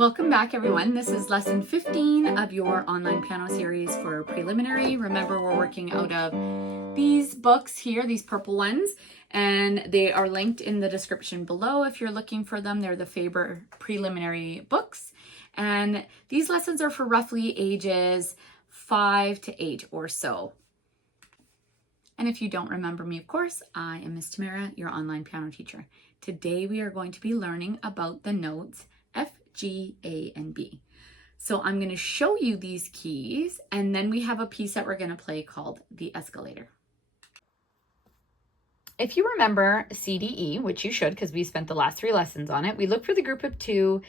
Welcome back, everyone. This is lesson 15 of your online piano series for preliminary. Remember, we're working out of these books here, these purple ones, and they are linked in the description below if you're looking for them. They're the Faber preliminary books, and these lessons are for roughly ages 5 to 8 or so. And if you don't remember me, of course, I am Miss Tamara, your online piano teacher. Today we are going to be learning about the notes F, G, A, and B. So I'm going to show you these keys, and then we have a piece that we're going to play called the escalator. If you remember CDE, which you should because we spent the last 3 lessons on it, we look for the group of 2,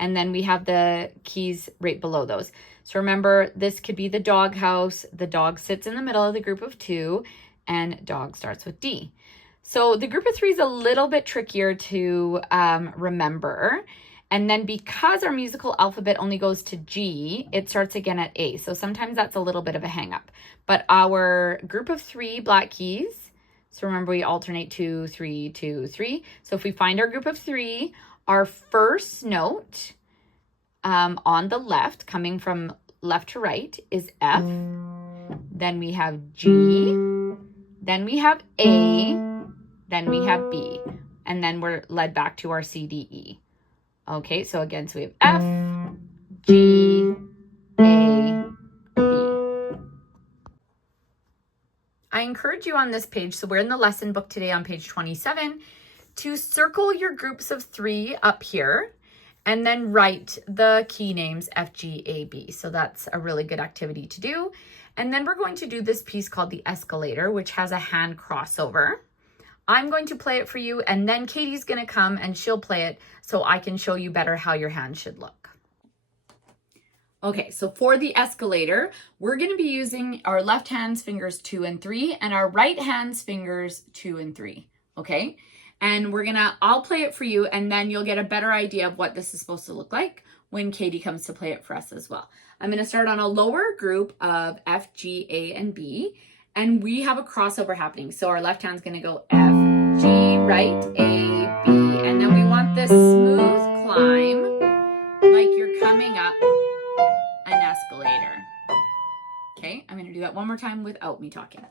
and then we have the keys right below those. So remember, this could be the dog house. The dog sits in the middle of the group of 2, and dog starts with D. So the group of 3 is a little bit trickier to remember. And then because our musical alphabet only goes to G, it starts again at A. So sometimes that's a little bit of a hang up. But our group of 3 black keys, so remember we alternate 2, 3, 2, 3. So if we find our group of 3, our first note on the left, coming from left to right, is F. Then we have G. Then we have A. Then we have B. And then we're led back to our C, D, E. Okay, so again, so we have F, G, A, B. I encourage you on this page, so we're in the lesson book today on page 27, to circle your groups of 3 up here and then write the key names F, G, A, B. So that's a really good activity to do. And then we're going to do this piece called the escalator, which has a hand crossover. I'm going to play it for you, and then Katie's going to come and she'll play it so I can show you better how your hand should look. Okay, so for the escalator, we're going to be using our left hand's fingers 2 and 3 and our right hand's fingers 2 and 3, okay? And I'll play it for you, and then you'll get a better idea of what this is supposed to look like when Katie comes to play it for us as well. I'm going to start on a lower group of F, G, A, and B. And we have a crossover happening. So our left hand's going to go F, G, right, A, B. And then we want this smooth climb like you're coming up an escalator. Okay, I'm going to do that one more time without me talking.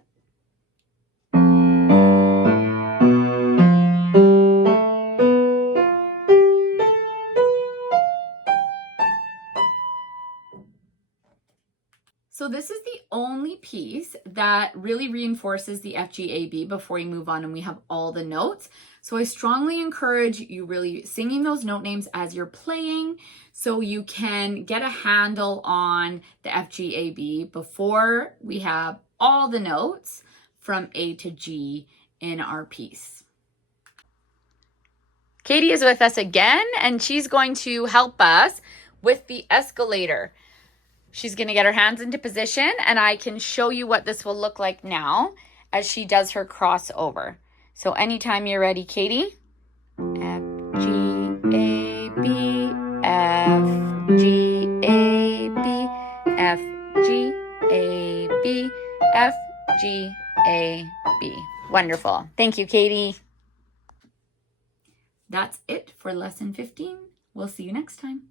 So this is the only piece that really reinforces the F, G, A, B before we move on and we have all the notes. So I strongly encourage you really singing those note names as you're playing so you can get a handle on the F, G, A, B before we have all the notes from A to G in our piece. Katie is with us again, and she's going to help us with the escalator. She's going to get her hands into position, and I can show you what this will look like now as she does her crossover. So anytime you're ready, Katie. F, G, A, B, F, G, A, B, F, G, A, B, F, G, A, B. Wonderful. Thank you, Katie. That's it for lesson 15. We'll see you next time.